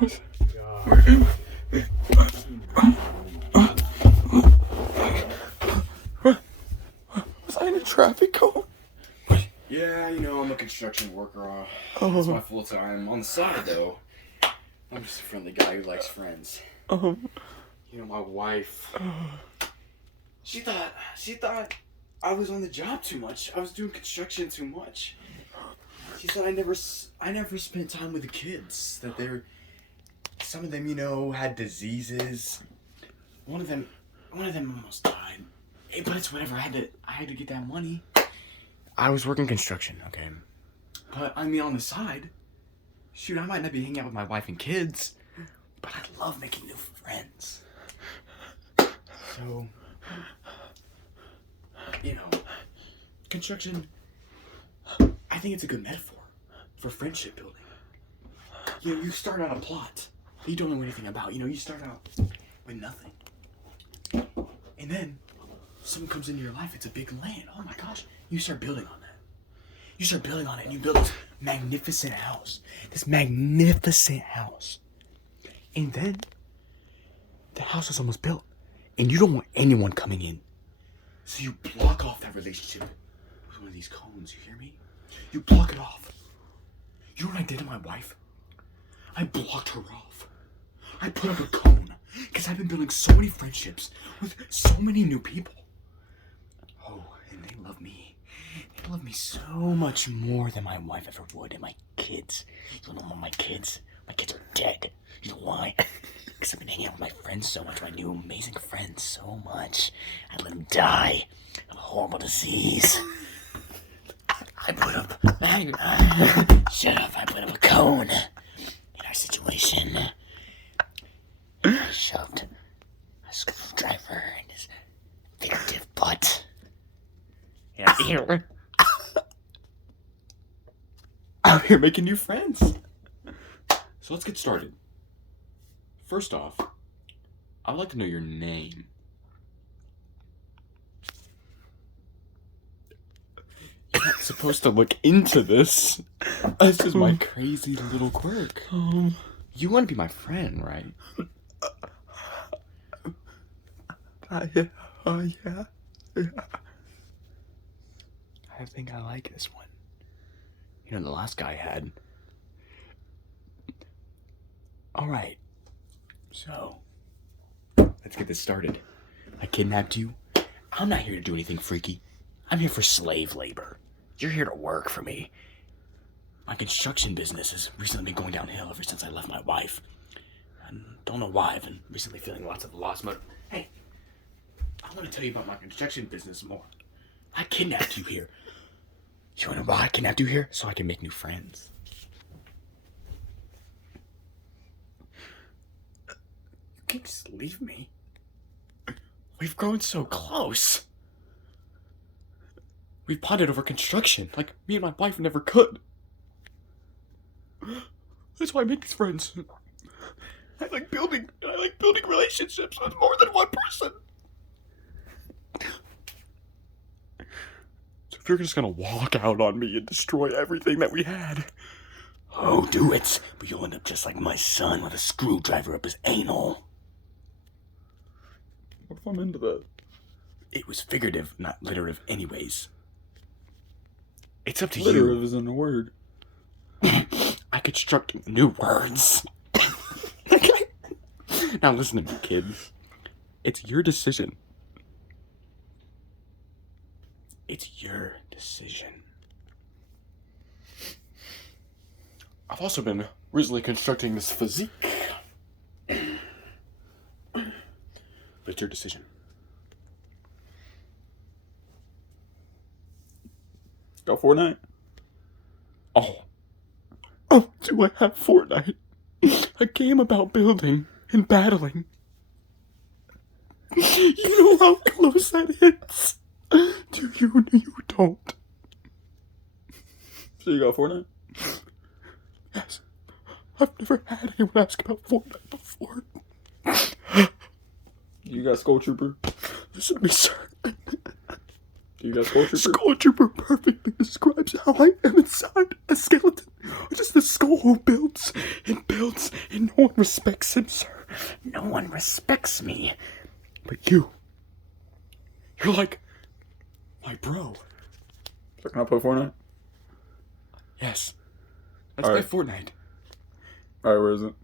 God. Was I in a traffic cone? Yeah, I'm a construction worker. It's my full time. On the side, though, I'm just a friendly guy who likes friends. My wife. She thought I was on the job too much. I was doing construction too much. She said I never spent time with the kids. That some of them, had diseases. One of them almost died. But it's whatever. I had to get that money. I was working construction, okay. But on the side, shoot, I might not be hanging out with my wife and kids, but I love making new friends. So, construction, I think it's a good metaphor for friendship building. You start out a plot that you don't know anything about. You start out with nothing. And then someone comes into your life, it's a big land. Oh my gosh. You start building on that. You start building on it and you build this magnificent house. And then the house is almost built. And you don't want anyone coming in. So you block off that relationship with one of these cones, you hear me? You block it off. You know what I did to my wife? I blocked her off. I put up a cone. Because I've been building so many friendships with so many new people. Oh, and they love me. They love me so much more than my wife ever would, and my kids. You don't know my kids? My kids are dead. You know why? Because I've been hanging out with my friends so much, my new amazing friends so much. I let them die of a horrible disease. I put up... Shut up, I put up a cone in our situation. I shoved a screwdriver in his figurative butt. And I'm here making new friends. So let's get started. First off, I'd like to know your name. You're not supposed to look into this. This is my crazy little quirk. You want to be my friend, right? Yeah. I think I like this one. The last guy had. Alright. So, let's get this started. I kidnapped you. I'm not here to do anything freaky. I'm here for slave labor. You're here to work for me. My construction business has recently been going downhill ever since I left my wife. I don't know why. I've been recently feeling lots of loss, but hey, I want to tell you about my construction business more. I kidnapped you here. You want to know why I kidnapped you here? So I can make new friends. You can't just leave me. We've grown so close. We've bonded over construction, like me and my wife never could. That's why I make these friends. I like building relationships with more than one person. So if you're just gonna walk out on me and destroy everything that we had, oh, do it. But you'll end up just like my son with a screwdriver up his anal. What if I'm into that? It was figurative, not literative anyways. It's up to Literative you. isn't a word. I construct new words. Now listen to me, kids. It's your decision. It's your decision. I've also been recently constructing this physique. But it's your decision. Got Fortnite? Oh, do I have Fortnite? A game about building and battling. You know how close that hits? Do you? You don't. So you got Fortnite? Yes. I've never had anyone ask about Fortnite before. You got Skull Trooper? Listen to me, sir. You got Skull Trooper? Skull Trooper perfectly describes how I am inside a skeleton. Just the skull who builds and builds, and no one respects him, sir. No one respects me. But you're like my bro. So can I play Fortnite? Yes. Let's Alright. play Fortnite. Alright, where is it?